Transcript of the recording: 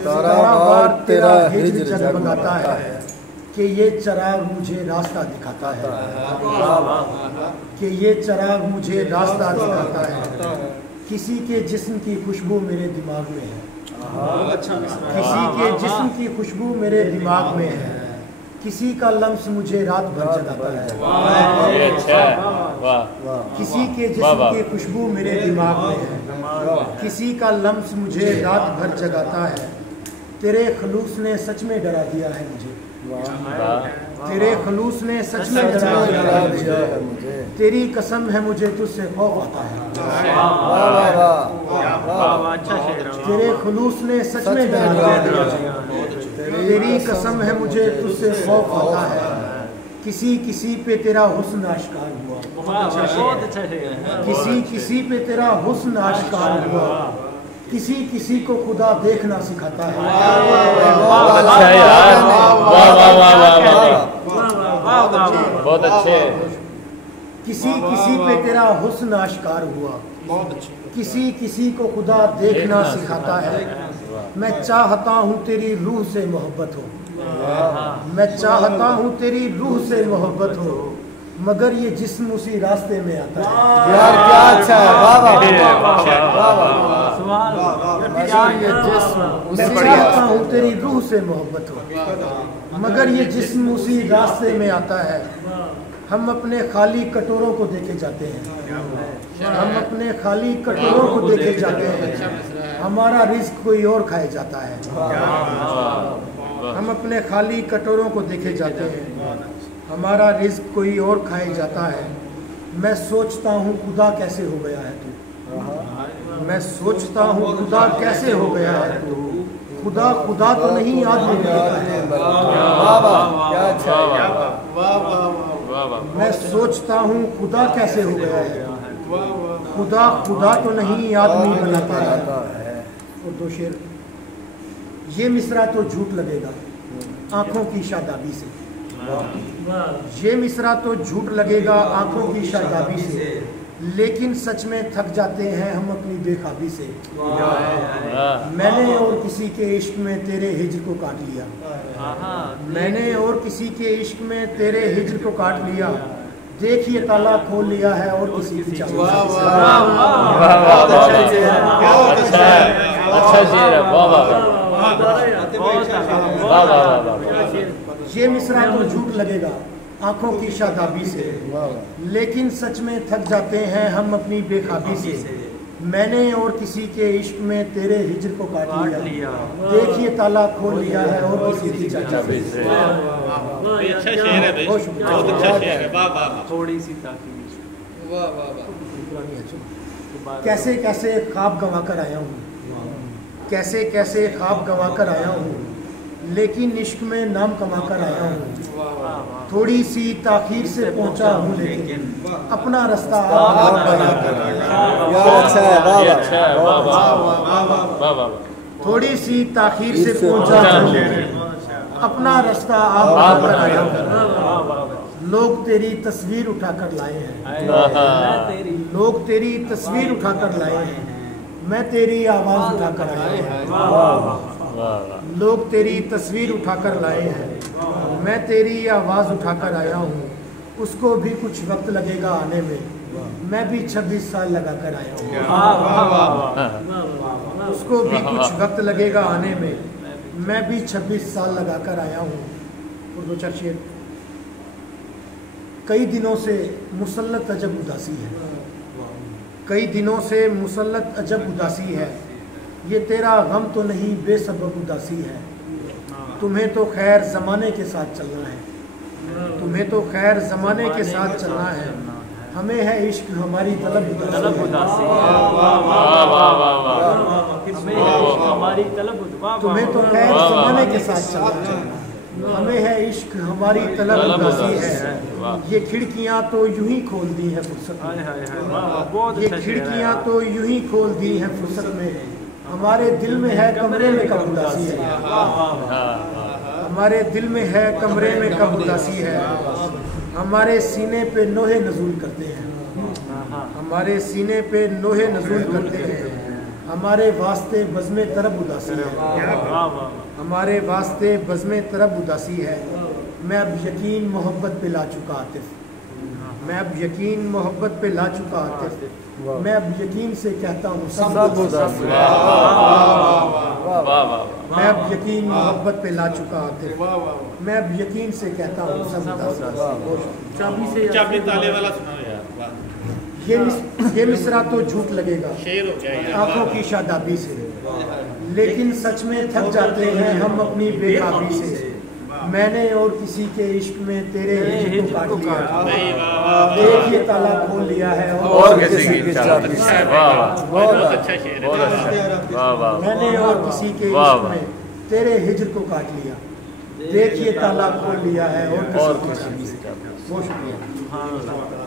ستارہ وار تیرا ہجر جگمگاتا ہے کہ یہ چراغ مجھے راستہ دکھاتا ہے، کہ یہ چراغ مجھے راستہ دکھاتا ہے، کسی کے جسم کی خوشبو میرے دماغ میں ہے، کسی کے جسم کی خوشبو میرے دماغ میں ہے، کسی کا لمس مجھے رات بھر جگاتا ہے، کسی کے جسم کی خوشبو میرے دماغ میں ہے، کسی کا لمس مجھے رات بھر جگاتا ہے، تیرے خلوص نے سچ میں ڈرا دیا ہے مجھے، تیرے خلوص نے سچ میں ڈرا دیا ہے مجھے، تیری قسم ہے مجھے تجھ سے خوف آتا ہے، تیرے خلوص نے سچ میں ڈرا دیا ہے مجھے، تیری قسم ہے مجھے تجھ سے خوف آتا ہے، کسی کسی پہ تیرا حسن آشکار ہوا، کسی کسی پہ تیرا حسن آشکار ہوا، کسی کسی کو خدا دیکھنا سکھاتا ہے، بہت اچھے، کسی کسی پہ تیرا حسن آشکار ہوا، کسی کسی کو خدا دیکھنا سکھاتا ہے، میں چاہتا ہوں تیری روح سے محبت ہو، میں چاہتا ہوں تیری روح سے محبت ہو، مگر یہ جسم اسی راستے میں آتا ہے، یار کیا اچھا ہے، واہ واہ میں چاہتا ہوں تیری روح سے محبت ہو، مگر یہ جسم اسی راستے میں آتا ہے، ہم اپنے خالی کٹوروں کو دیکھے جاتے ہیں، ہم اپنے خالی کٹوروں کو دیکھے جاتے ہیں، ہمارا رزق کوئی اور کھائے جاتا ہے، ہم اپنے خالی کٹوروں کو دیکھے جاتے ہیں، ہمارا رزق کوئی اور کھائے جاتا ہے، میں سوچتا ہوں خدا کیسے ہو گیا ہے تو، میں سوچتا ہوں خدا کیسے ہو گیا ہے تو، خدا خدا تو نہیں آدمی بنتا ہے، میں سوچتا ہوں خدا کیسے ہو گیا ہے تو، خدا خدا تو نہیں آدمی بناتا ہے، اور دو شعر، یہ مصرع تو جھوٹ لگے گا آنکھوں کی شادابی سے، یہ مصرع تو جھوٹ لگے گا آنکھوں کی شادابی سے، لیکن سچ میں تھک جاتے ہیں ہم اپنی بے خوابی سے، میں نے اور کسی کے عشق میں تیرے ہجر کو کاٹ لیا، میں نے اور کسی کے عشق میں تیرے ہجر کو کاٹ لیا، دیکھیے تالا کھول لیا ہے اور کسی کی چابی سے، یہ مصرع تو جھوٹ لگے گا آنکھوں کی شادابی سے، لیکن سچ میں تھک جاتے ہیں ہم اپنی بے خوابی سے، میں نے اور کسی کے عشق میں تیرے ہجر کو کاٹ لیا، دیکھیے تالا کھول لیا ہے اور کسی کی چابی سے، کیسے کیسے خواب گنوا کر آیا ہوں، کیسے کیسے خواب گنوا کر آیا ہوں، لیکن عشق میں نام کما کر آیا ہوں، تھوڑی سی تاخیر سے پہنچا ہوں لیکن اپنا رستہ آپ بنا کر آیا ہوں، تھوڑی سی تاخیر سے پہنچا ہوں لیکن اپنا رستہ آپ بنا کر آیا ہوں، لوگ تیری تصویر اٹھا کر لائے ہیں، لوگ تیری تصویر اٹھا کر لائے ہیں، میں تیری آواز اٹھا کر آیا ہوں، لوگ تیری تصویر اٹھا کر لائے ہیں، میں تیری آواز اٹھا کر آیا ہوں، اس کو بھی کچھ وقت لگے گا آنے میں، میں بھی 26 سال لگا کر آیا ہوں، اس کو بھی کچھ وقت لگے گا آنے میں، میں بھی 26 سال لگا کر آیا ہوں، اور دو چار شعر، کئی دنوں سے مسلط عجب اداسی ہے، کئی دنوں سے مسلط عجب اداسی ہے، یہ تیرا غم تو نہیں بے سبب اداسی ہے، تمہیں تو خیر زمانے کے ساتھ چلنا ہے، تمہیں تو خیر زمانے کے ساتھ چلنا ہے، ہمیں ہے عشق ہماری طلب اداسی ہے، تمہیں تو خیر زمانے کے ساتھ چلنا ہے، ہمیں ہے عشق ہماری طلب اداسی ہے، یہ کھڑکیاں تو یوں ہی کھول دی ہیں فرصت میں، یہ کھڑکیاں تو یوں ہی کھول دی ہیں فرصت میں، ہمارے دل میں ہے کمرے میں کب اداسی ہے، ہمارے دل میں ہے کمرے میں کب اداسی ہے، ہمارے سینے پہ نوحے نزول کرتے ہیں، ہمارے سینے پہ نوحے نزول کرتے ہیں، ہمارے واسطے بزم طرب اداسی ہے، ہمارے واسطے بزم طرب اداسی ہے، میں اب یقین محبت پہ لا چکا عاطف، میں اب یقین محبت پہ لا چکا عاطف، میں اب یقین سے کہتا ہوں سب اداسی، میں اب یقین محبت پہ لا چکا عاطف، میں اب یقین سے کہتا ہوں سب اداسی۔ چابی تالے والا سنا یار، یہ مصرع تو جھوٹ لگے گا شیر ہو گیا آنکھوں کی شادابی سے، لیکن سچ میں تھک جاتے ہیں ہم اپنی بے قابی سے، میں نے اور کسی کے عشق میں تیرے ہجر کو کاٹ لیا، ایک یہ تالا کھول لیا ہے اور کسی کی چابی سے۔ بہت اچھا شیر ہے، بہت اچھا۔ میں نے اور کسی کے عشق میں تیرے ہجر کو کاٹ لیا، دیکھیے تالا کھول لیا ہے اور کسی کی چابی سے۔ بہت شکریہ۔